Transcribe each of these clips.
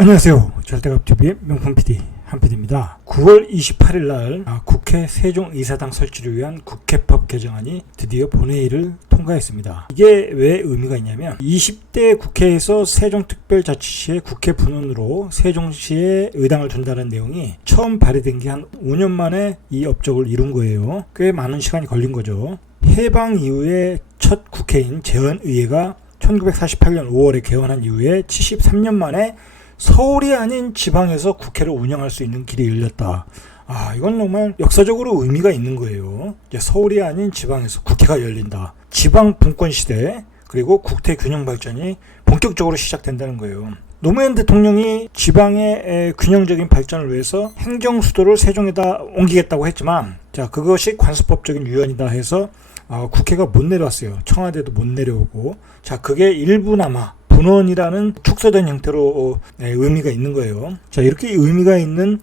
안녕하세요. 절대갑TV 명품 PD 한PD입니다. 9월 28일 날 국회 세종의사당 설치를 위한 국회법 개정안이 드디어 본회의를 통과했습니다. 이게 왜 의미가 있냐면 20대 국회에서 세종특별자치시의 국회 분원으로 세종시에 의당을 둔다는 내용이 처음 발의된 게 한 5년 만에 이 업적을 이룬 거예요. 꽤 많은 시간이 걸린 거죠. 해방 이후에 첫 국회인 재헌의회가 1948년 5월에 개원한 이후에 73년 만에 서울이 아닌 지방에서 국회를 운영할 수 있는 길이 열렸다. 이건 정말 역사적으로 의미가 있는 거예요. 이제 서울이 아닌 지방에서 국회가 열린다. 지방 분권 시대 그리고 국태 균형 발전이 본격적으로 시작된다는 거예요. 노무현 대통령이 지방의 균형적인 발전을 위해서 행정 수도를 세종에다 옮기겠다고 했지만, 그것이 관습법적인 유연이다 해서 국회가 못 내려왔어요. 청와대도 못 내려오고, 그게 일부나마 분원이라는 축소된 형태로 의미가 있는 거예요. 이렇게 의미가 있는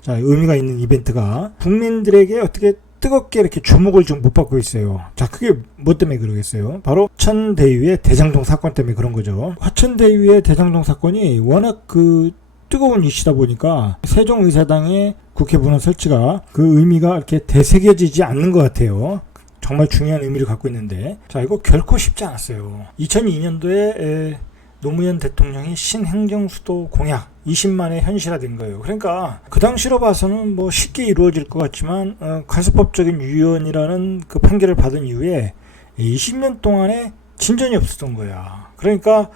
이벤트가 국민들에게 어떻게 뜨겁게 이렇게 주목을 좀 못 받고 있어요. 그게 뭐 때문에 그러겠어요? 바로 화천대유의 대장동 사건 때문에 그런 거죠. 화천대유의 대장동 사건이 워낙 뜨거운 이슈다 보니까 세종의사당의 국회 분원 설치가 그 의미가 이렇게 되새겨지지 않는 것 같아요. 정말 중요한 의미를 갖고 있는데, 이거 결코 쉽지 않았어요. 2002년도에 노무현 대통령이 신행정수도 공약 20만에 현실화된 거예요. 그러니까 그 당시로 봐서는 뭐 쉽게 이루어질 것 같지만 관습법적인 유연이라는 그 판결을 받은 이후에 20년 동안에 진전이 없었던 거야. 그러니까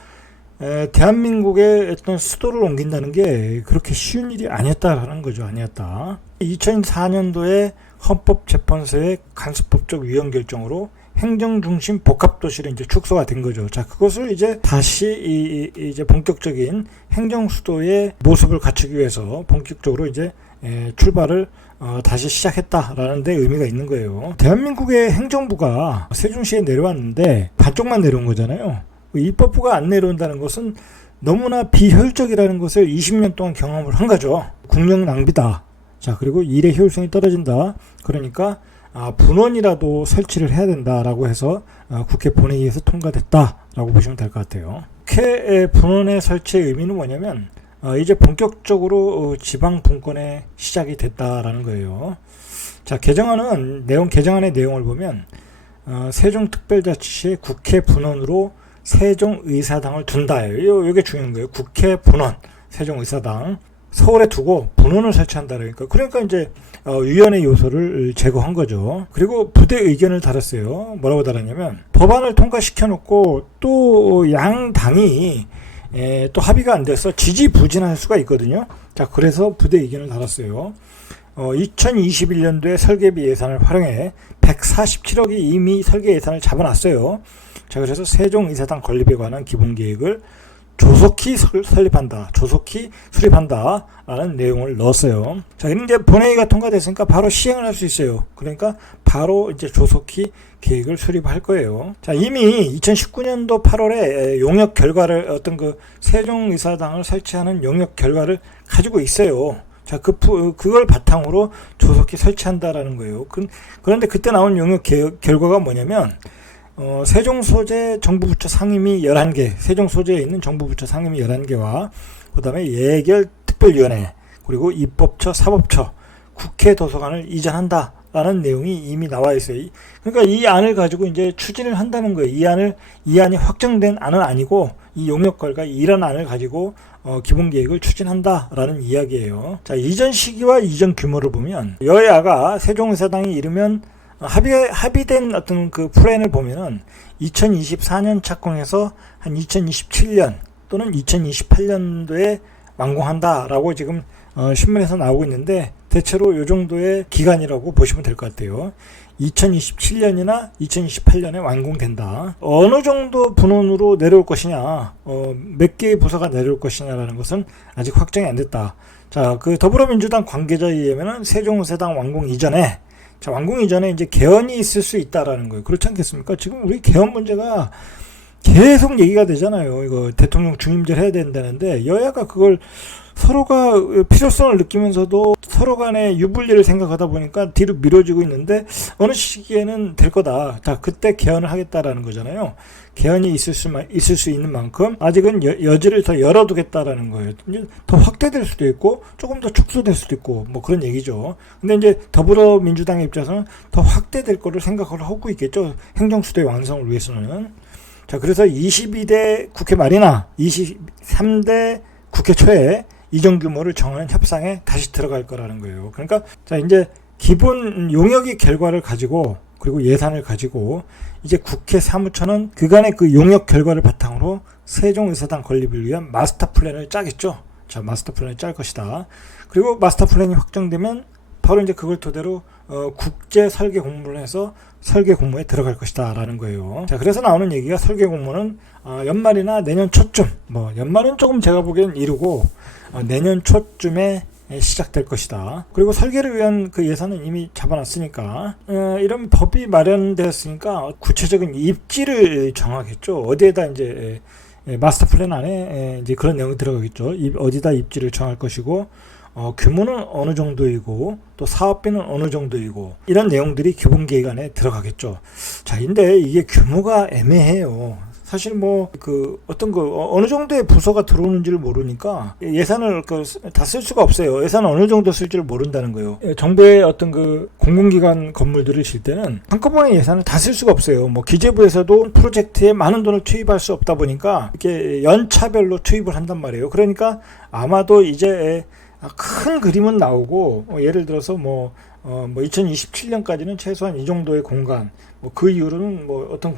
대한민국의 어떤 수도를 옮긴다는 게 그렇게 쉬운 일이 아니었다라는 거죠. 아니었다. 2004년도에 헌법재판소의 간섭법적 위헌 결정으로 행정중심 복합도시로 이제 축소가 된 거죠. 그것을 이제 다시 이제 본격적인 행정수도의 모습을 갖추기 위해서 본격적으로 이제 출발을 다시 시작했다라는 데 의미가 있는 거예요. 대한민국의 행정부가 세종시에 내려왔는데 반쪽만 내려온 거잖아요. 입법부가 안 내려온다는 것은 너무나 비효율적이라는 것을 20년 동안 경험을 한 거죠. 국력 낭비다. 그리고 일의 효율성이 떨어진다. 그러니까 분원이라도 설치를 해야 된다라고 해서 국회 본회의에서 통과됐다라고 보시면 될 것 같아요. 국회 분원의 설치의 의미는 뭐냐면 이제 본격적으로 지방 분권의 시작이 됐다라는 거예요. 개정안의 내용을 보면 세종특별자치시의 국회 분원으로 세종의사당을 둔다예요. 이게 중요한 거예요. 국회 분원, 세종의사당. 서울에 두고 분원을 설치한다 그러니까 이제 유연의 요소를 제거한 거죠. 그리고 부대 의견을 달았어요. 뭐라고 달았냐면 법안을 통과시켜 놓고 또 양당이 또 합의가 안 돼서 지지부진할 수가 있거든요. 그래서 부대 의견을 달았어요. 2021년도에 설계비 예산을 활용해 147억이 이미 설계 예산을 잡아놨어요. 그래서 세종의사당 건립에 관한 기본계획을 조속히 수립한다 라는 내용을 넣었어요. 이제 본회의가 통과됐으니까 바로 시행을 할 수 있어요. 그러니까 바로 이제 조속히 계획을 수립할 거예요. 이미 2019년도 8월에 용역 결과를 세종의사당을 설치하는 용역 결과를 가지고 있어요. 그걸 바탕으로 조속히 설치한다라는 거예요. 그런데 그때 나온 용역 결과가 뭐냐면 세종 소재 정부부처 상임위 11개, 세종 소재에 있는 정부부처 상임위 11개와 그 다음에 예결 특별위원회, 그리고 입법처, 사법처, 국회 도서관을 이전한다 라는 내용이 이미 나와 있어요. 그러니까 이 안을 가지고 이제 추진을 한다는 거예요. 이 안이 확정된 안은 아니고 이 용역 결과 이런 안을 가지고 기본 계획을 추진한다라는 이야기예요. 이전 시기와 이전 규모를 보면 여야가 세종의사당이 이르면 합의된 어떤 그 플랜을 보면은 2024년 착공해서 한 2027년 또는 2028년도에 완공한다라고 지금 신문에서 나오고 있는데, 대체로 이 정도의 기간이라고 보시면 될 것 같아요. 2027년이나 2028년에 완공된다. 어느 정도 분원으로 내려올 것이냐, 몇 개의 부서가 내려올 것이냐라는 것은 아직 확정이 안 됐다. 더불어민주당 관계자에 의하면 세종의사당 완공 이전에 이제 개헌이 있을 수 있다라는 거예요. 그렇지 않겠습니까? 지금 우리 개헌 문제가 계속 얘기가 되잖아요. 이거 대통령 중임제를 해야 된다는데 여야가 그걸 서로가 필요성을 느끼면서도 서로 간의 유불리를 생각하다 보니까 뒤로 미뤄지고 있는데 어느 시기에는 될 거다. 자, 그때 개헌을 하겠다라는 거잖아요. 개헌이 있을 수 있는 만큼 아직은 여지를 더 열어두겠다라는 거예요. 이제 더 확대될 수도 있고 조금 더 축소될 수도 있고 뭐 그런 얘기죠. 근데 이제 더불어민주당의 입장에서는 더 확대될 거를 생각을 하고 있겠죠. 행정수도의 완성을 위해서는. 자, 그래서 22대 국회 말이나 23대 국회 초에 이전 규모를 정하는 협상에 다시 들어갈 거라는 거예요. 그러니까 자, 이제 기본 용역의 결과를 가지고 그리고 예산을 가지고 이제 국회 사무처는 그간의 그 용역 결과를 바탕으로 세종의사당 건립을 위한 마스터 플랜을 짜겠죠. 자, 마스터 플랜을 짤 것이다. 그리고 마스터 플랜이 확정되면 바로 이제 그걸 토대로 국제 설계 공모를 해서 설계 공모에 들어갈 것이다 라는 거예요. 자, 그래서 나오는 얘기가 설계 공모는 연말이나 내년 초쯤, 뭐 연말은 조금 제가 보기엔 이르고 내년 초쯤에 시작될 것이다. 그리고 설계를 위한 그 예산은 이미 잡아놨으니까 이런 법이 마련되었으니까 구체적인 입지를 정하겠죠. 어디에다 이제 마스터 플랜 안에 이제 그런 내용이 들어가겠죠. 어디다 입지를 정할 것이고 규모는 어느 정도이고 또 사업비는 어느 정도이고 이런 내용들이 기본 계획 안에 들어가겠죠. 자, 근데 이게 규모가 애매해요. 사실 뭐 그 어떤 거 어느 정도의 부서가 들어오는지를 모르니까 예산을 다 쓸 수가 없어요. 예산을 어느 정도 쓸지를 모른다는 거예요. 정부의 어떤 그 공공기관 건물들을 질 때는 한꺼번에 예산을 다 쓸 수가 없어요. 뭐 기재부에서도 프로젝트에 많은 돈을 투입할 수 없다 보니까 이렇게 연차별로 투입을 한단 말이에요. 그러니까 아마도 이제 큰 그림은 나오고 예를 들어서 뭐 2027년까지는 최소한 이 정도의 공간, 뭐 그 이후로는 뭐 어떤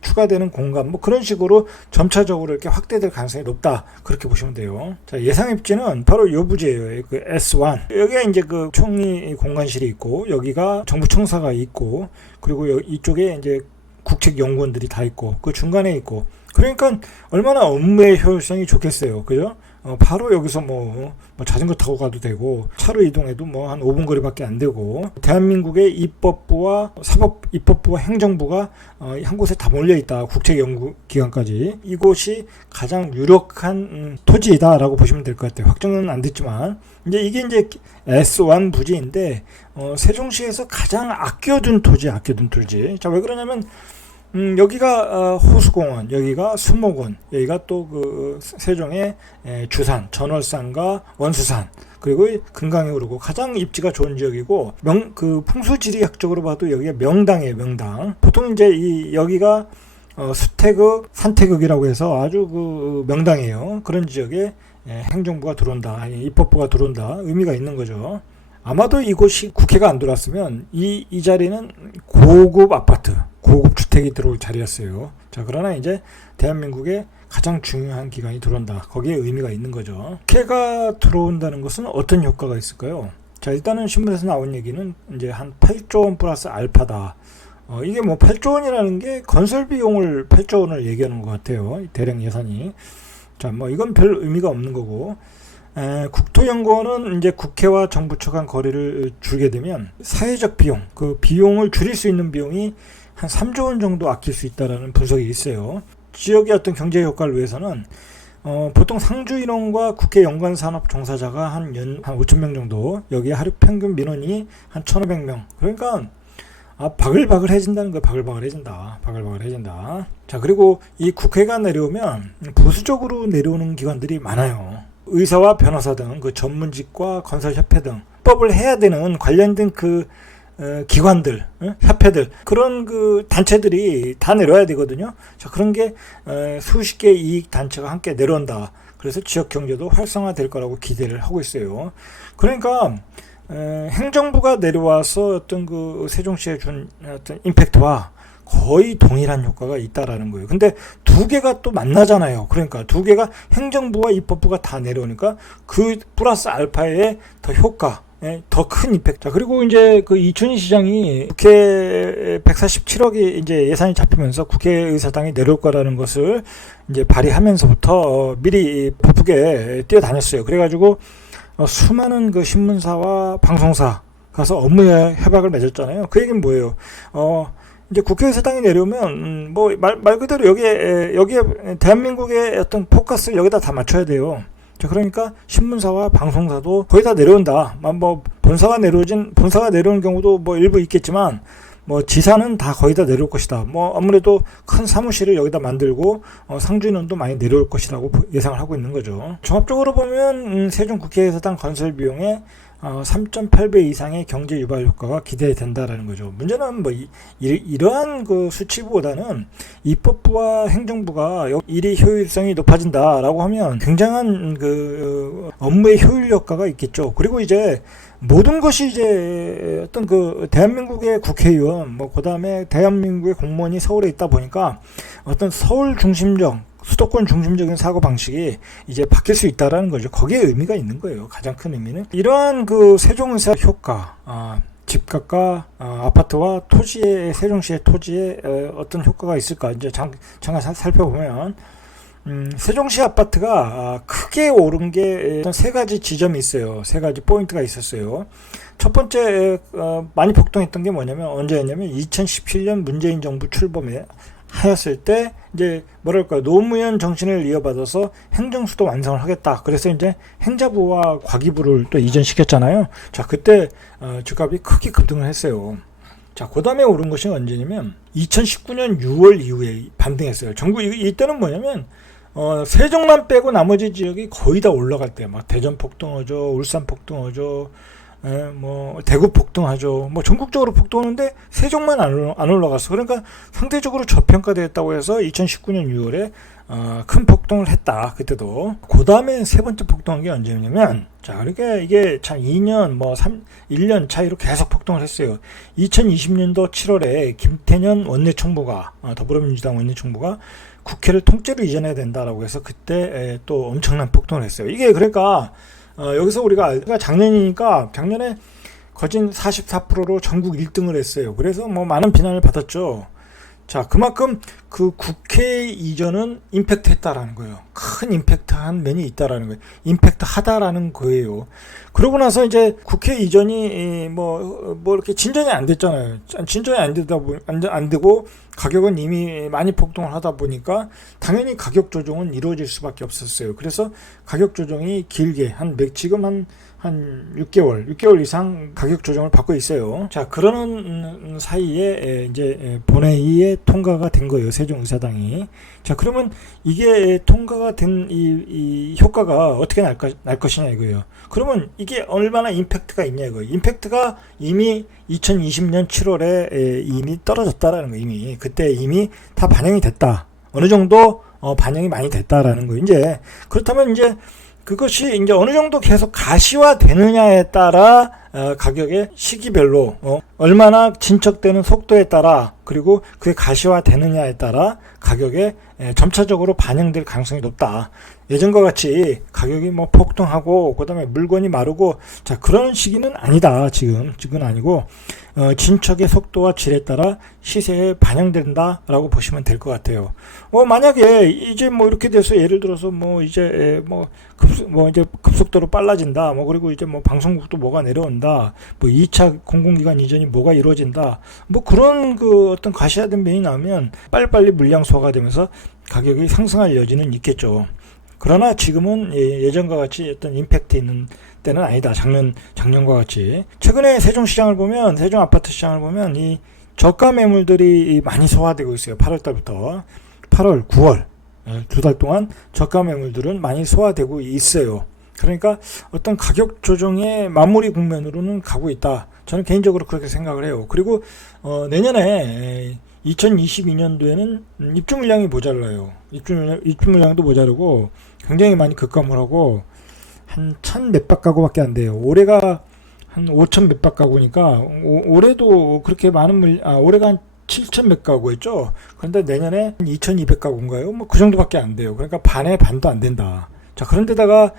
추가되는 공간, 뭐 그런 식으로 점차적으로 이렇게 확대될 가능성이 높다. 그렇게 보시면 돼요. 자, 예상 입지는 바로 요 부지예요. 그 S1. 여기가 이제 그 총리 공관실이 있고, 여기가 정부 청사가 있고, 그리고 이쪽에 이제 국책연구원들이 다 있고, 그 중간에 있고, 그러니까 얼마나 업무의 효율성이 좋겠어요. 그죠? 바로 여기서 뭐 자전거 타고 가도 되고 차로 이동해도 뭐 한 5분 거리밖에 안 되고 대한민국의 입법부와 입법부와 행정부가 한 곳에 다 몰려 있다. 국책연구기관까지 이곳이 가장 유력한 토지이다라고 보시면 될 것 같아요. 확정은 안 됐지만 이게 이제 S1 부지인데 세종시에서 가장 아껴둔 토지. 자, 왜 그러냐면 여기가 호수공원, 여기가 수목원, 여기가 또 그 세종의 주산, 전월산과 원수산, 그리고 금강이 흐르고 가장 입지가 좋은 지역이고 그 풍수지리학적으로 봐도 여기가 명당이에요, 명당. 보통 이제 여기가 수태극, 산태극이라고 해서 아주 그 명당이에요. 그런 지역에 행정부가 들어온다, 입법부가 들어온다 의미가 있는 거죠. 아마도 이곳이 국회가 안 들어왔으면 이 자리는 고급 아파트, 고급 주택이 들어올 자리였어요. 자, 그러나 이제 대한민국의 가장 중요한 기관이 들어온다. 거기에 의미가 있는 거죠. 국회가 들어온다는 것은 어떤 효과가 있을까요? 자, 일단은 신문에서 나온 얘기는 이제 한 8조 원 플러스 알파다. 이게 뭐 8조 원이라는 게 건설 비용을 8조 원을 얘기하는 것 같아요. 대략 예산이. 자, 뭐 이건 별 의미가 없는 거고. 국토연구원은 이제 국회와 정부처 간 거리를 줄게 되면 사회적 비용, 그 비용을 줄일 수 있는 비용이 한 3조 원 정도 아낄 수 있다라는 분석이 있어요. 지역의 어떤 경제 효과를 위해서는 보통 상주 인원과 국회 연관 산업 종사자가 한 5,000명 정도, 여기에 하루 평균 민원이 한 1,500명. 그러니까 바글바글해진다는 거예요. 바글바글해진다. 자, 그리고 이 국회가 내려오면 보수적으로 내려오는 기관들이 많아요. 의사와 변호사 등 그 전문직과 건설협회 등 법을 해야 되는 관련된 그 기관들, 협회들, 그런 그 단체들이 다 내려와야 되거든요. 자, 그런 게 수십 개의 이익 단체가 함께 내려온다. 그래서 지역 경제도 활성화될 거라고 기대를 하고 있어요. 그러니까 행정부가 내려와서 어떤 그 세종시에 준 어떤 임팩트와 거의 동일한 효과가 있다라는 거예요. 근데 두 개가 또 만나잖아요. 그러니까 두 개가 행정부와 입법부가 다 내려오니까 그 플러스 알파의 더 효과, 더 큰 임팩트. 자, 그리고 이제 그 이춘희 시장이 국회 147억이 이제 예산이 잡히면서 국회의사당이 내려올 거라는 것을 이제 발의하면서부터 미리 바쁘게 뛰어다녔어요. 그래가지고 수많은 그 신문사와 방송사 가서 업무 협약을 맺었잖아요. 그 얘기는 뭐예요? 이제 국회의사당이 내려오면 뭐 말 그대로 여기에 대한민국의 어떤 포커스를 여기다 다 맞춰야 돼요. 자, 그러니까 신문사와 방송사도 거의 다 내려온다. 뭐 본사가 내려오는 경우도 뭐 일부 있겠지만 뭐 지사는 다 거의 다 내려올 것이다. 뭐 아무래도 큰 사무실을 여기다 만들고 상주인원도 많이 내려올 것이라고 예상을 하고 있는 거죠. 종합적으로 보면 세종 국회의사당 건설 비용의 3.8배 이상의 경제 유발 효과가 기대된다라는 거죠. 문제는 뭐 이러한 그 수치보다는 입법부와 행정부가 일이 효율성이 높아진다라고 하면 굉장한 그 업무의 효율 효과가 있겠죠. 그리고 이제 모든 것이 이제 어떤 그 대한민국의 국회의원 뭐 그다음에 대한민국의 공무원이 서울에 있다 보니까 어떤 서울 중심적 수도권 중심적인 사고 방식이 이제 바뀔 수 있다라는 거죠. 거기에 의미가 있는 거예요. 가장 큰 의미는 이러한 그 세종의사 효과, 집값과 아파트와 토지의 세종시의 토지에 어떤 효과가 있을까 이제 잠깐 살펴보면 세종시 아파트가 크게 오른 게 세 가지 지점이 있어요. 세 가지 포인트가 있었어요. 첫 번째 많이 폭등했던 게 뭐냐면 언제였냐면 2017년 문재인 정부 출범에 하였을 때 이제 뭐랄까 노무현 정신을 이어받아서 행정수도 완성을 하겠다. 그래서 이제 행자부와 과기부를 또 이전시켰잖아요. 자, 그때 주값이 크게 급등을 했어요. 자, 그 다음에 오른 것이 언제냐면 2019년 6월 이후에 반등했어요. 전국 이때는 뭐냐면 세종만 빼고 나머지 지역이 거의 다 올라갈 때 막 대전 폭등하죠, 울산 폭등하죠. 뭐 대구 폭등하죠. 뭐 전국적으로 폭등하는데 세종만 안 올라갔어. 그러니까 상대적으로 저평가되었다고 해서 2019년 6월에 큰 폭등을 했다. 그때도. 그 다음에 세 번째 폭등한 게 언제냐면 자, 그러니까 이게 참 2년 뭐 1년 차이로 계속 폭등을 했어요. 2020년도 7월에 김태년 원내총무가 더불어민주당 원내총무가 국회를 통째로 이전해야 된다라고 해서 그때 또 엄청난 폭등을 했어요. 이게 그러니까 여기서 우리가 작년이니까 작년에 거진 44%로 전국 1등을 했어요. 그래서 뭐 많은 비난을 받았죠. 자, 그만큼 그 국회 이전은 임팩트 했다라는 거예요. 큰 임팩트한 면이 있다라는 거예요. 임팩트 하다라는 거예요. 그러고 나서 이제 국회 이전이 뭐 이렇게 진전이 안 됐잖아요. 진전이 안 되고 가격은 이미 많이 폭등을 하다 보니까 당연히 가격 조정은 이루어질 수밖에 없었어요. 그래서 가격 조정이 길게 지금 한 6개월 이상 가격 조정을 받고 있어요. 자, 그러는 사이에 이제 본회의에 통과가 된 거예요. 세종의사당이. 자, 그러면 이게 통과가 된 이 효과가 어떻게 날 것이냐 이거예요. 그러면 이게 얼마나 임팩트가 있냐 이거예요. 임팩트가 이미 2020년 7월에 이미 떨어졌다라는 거예요. 이미 그때 이미 다 반영이 됐다. 어느 정도 반영이 많이 됐다라는 거예요. 이제 그렇다면 이제 그것이 이제 어느 정도 계속 가시화 되느냐에 따라 가격의 시기별로 얼마나 진척되는 속도에 따라 그리고 그게 가시화 되느냐에 따라 가격에 점차적으로 반영될 가능성이 높다. 예전과 같이 가격이 뭐 폭등하고 그다음에 물건이 마르고 자, 그런 시기는 아니다. 지금은 아니고 진척의 속도와 질에 따라 시세에 반영된다라고 보시면 될 것 같아요. 만약에 이제 뭐 이렇게 돼서 예를 들어서 뭐 이제 이제 급속도로 빨라진다. 뭐 그리고 이제 뭐 방송국도 뭐가 내려온다. 뭐 2차 공공기관 이전이 뭐가 이루어진다. 뭐 그런 그 어떤 가시화된 면이 나오면 빨리빨리 물량 소화가 되면서 가격이 상승할 여지는 있겠죠. 그러나 지금은 예전과 같이 어떤 임팩트 있는 때는 아니다. 작년과 같이. 최근에 세종 아파트 시장을 보면 이 저가 매물들이 많이 소화되고 있어요. 8월 달부터 8월, 9월 두 달 동안 저가 매물들은 많이 소화되고 있어요. 그러니까 어떤 가격 조정의 마무리 국면으로는 가고 있다. 저는 개인적으로 그렇게 생각을 해요. 그리고 내년에 2022년도에는 입주 물량이 모자라요. 입주 물량도 모자르고 굉장히 많이 급감을 한 1,000몇백 가구밖에 안 돼요. 올해가 한 5,000 몇백 가구니까 올해도 그렇게 많은 올해가 한 7,000 몇 가구였죠. 그런데 내년에 2,200 가구인가요? 뭐 그 정도밖에 안 돼요. 그러니까 반도 안 된다. 자, 그런데다가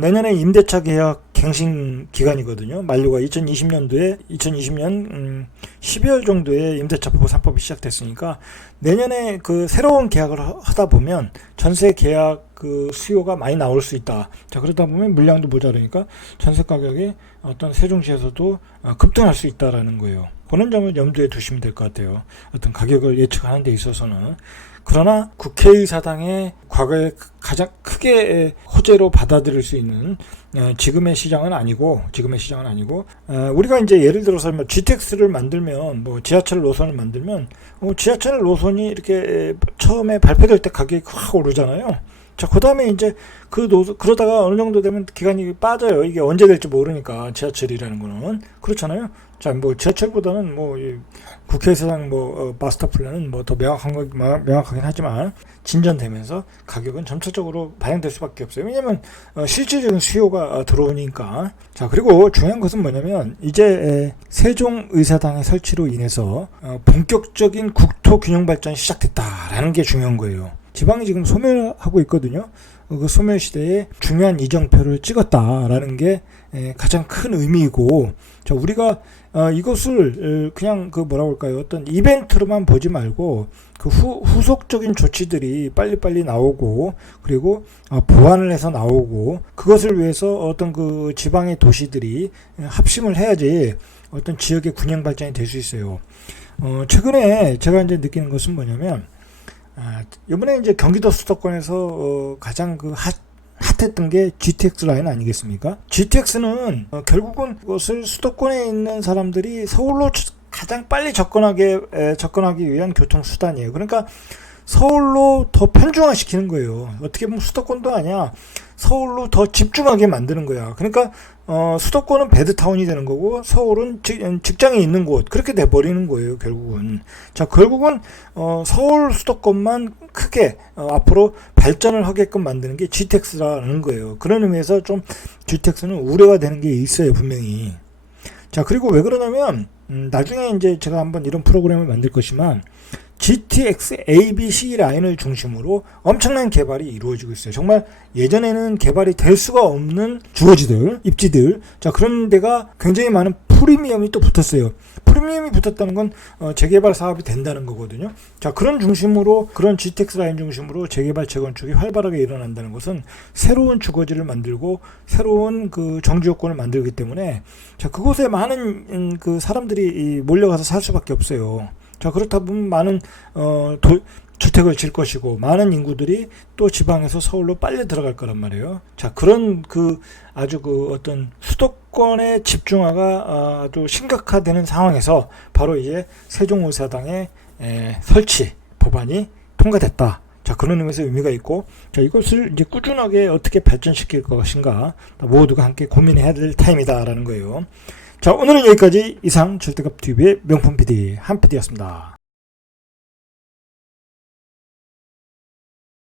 내년에 임대차 계약 갱신 기간이거든요. 만료가 2020년 12월 정도에 임대차 보호 3법이 시작됐으니까 내년에 그 새로운 계약을 하다 보면 전세 계약 그 수요가 많이 나올 수 있다. 자, 그러다 보면 물량도 모자라니까 전세 가격이 어떤 세종시에서도 급등할 수 있다라는 거예요. 그런 점을 염두에 두시면 될 것 같아요. 어떤 가격을 예측하는 데 있어서는. 그러나 국회의사당의 과거에 가장 크게 호재로 받아들일 수 있는 지금의 시장은 아니고 우리가 이제 예를 들어서 뭐 GTX를 만들면 뭐 지하철 노선을 만들면 지하철 노선이 이렇게 처음에 발표될 때 가격이 확 오르잖아요. 자, 그 다음에 이제 그러다가 어느 정도 되면 기간이 빠져요. 이게 언제 될지 모르니까, 지하철이라는 거는. 그렇잖아요. 자, 뭐, 지하철보다는 뭐, 국회의사당 마스터 플랜은 뭐 더 명확하긴 하지만, 진전되면서 가격은 점차적으로 반영될 수밖에 없어요. 왜냐면, 실질적인 수요가 들어오니까. 자, 그리고 중요한 것은 뭐냐면, 이제 세종의사당의 설치로 인해서, 본격적인 국토 균형 발전이 시작됐다라는 게 중요한 거예요. 지방이 지금 소멸하고 있거든요. 그 소멸 시대에 중요한 이정표를 찍었다라는 게 가장 큰 의미이고, 자, 우리가 이것을 그냥 뭐라고 할까요? 어떤 이벤트로만 보지 말고 그 후속적인 조치들이 빨리빨리 나오고, 그리고 보완을 해서 나오고, 그것을 위해서 어떤 그 지방의 도시들이 합심을 해야지 어떤 지역의 균형 발전이 될 수 있어요. 최근에 제가 이제 느끼는 것은 뭐냐면, 이번에 이제 경기도 수도권에서 가장 핫했던 게 GTX 라인 아니겠습니까? GTX는 결국은 그것을 수도권에 있는 사람들이 서울로 가장 빨리 접근하기 위한 교통수단이에요. 그러니까 서울로 더 편중화시키는 거예요. 어떻게 보면 수도권도 아니야. 서울로 더 집중하게 만드는 거야. 그러니까 수도권은 배드타운이 되는 거고, 서울은 직장이 있는 곳, 그렇게 돼버리는 거예요, 결국은. 자, 결국은 서울 수도권만 크게 앞으로 발전을 하게끔 만드는 게 GTX라는 거예요. 그런 의미에서 좀 GTX는 우려가 되는 게 있어요, 분명히. 자, 그리고 왜 그러냐면 나중에 이제 제가 한번 이런 프로그램을 만들 것이지만, GTX ABC 라인을 중심으로 엄청난 개발이 이루어지고 있어요. 정말 예전에는 개발이 될 수가 없는 주거지들, 입지들, 자, 그런 데가 굉장히 많은 프리미엄이 또 붙었어요. 프리미엄이 붙었다는 건 재개발 사업이 된다는 거거든요. 자, 그런 GTX 라인 중심으로 재개발 재건축이 활발하게 일어난다는 것은 새로운 주거지를 만들고 새로운 그 정지 요건을 만들기 때문에, 자, 그곳에 많은 그 사람들이 몰려가서 살 수밖에 없어요. 자, 그렇다 보면 많은 주택을 질 것이고, 많은 인구들이 또 지방에서 서울로 빨리 들어갈 거란 말이에요. 자, 그런 아주 어떤 수도권의 집중화가 아주 심각화되는 상황에서 바로 이제 세종의사당의 설치 법안이 통과됐다. 자, 그런 의미에서 의미가 있고, 자, 이것을 이제 꾸준하게 어떻게 발전시킬 것인가 모두가 함께 고민해야 될 타임이다라는 거예요. 자, 오늘은 여기까지. 이상 절대값TV의 명품 PD 한 PD였습니다.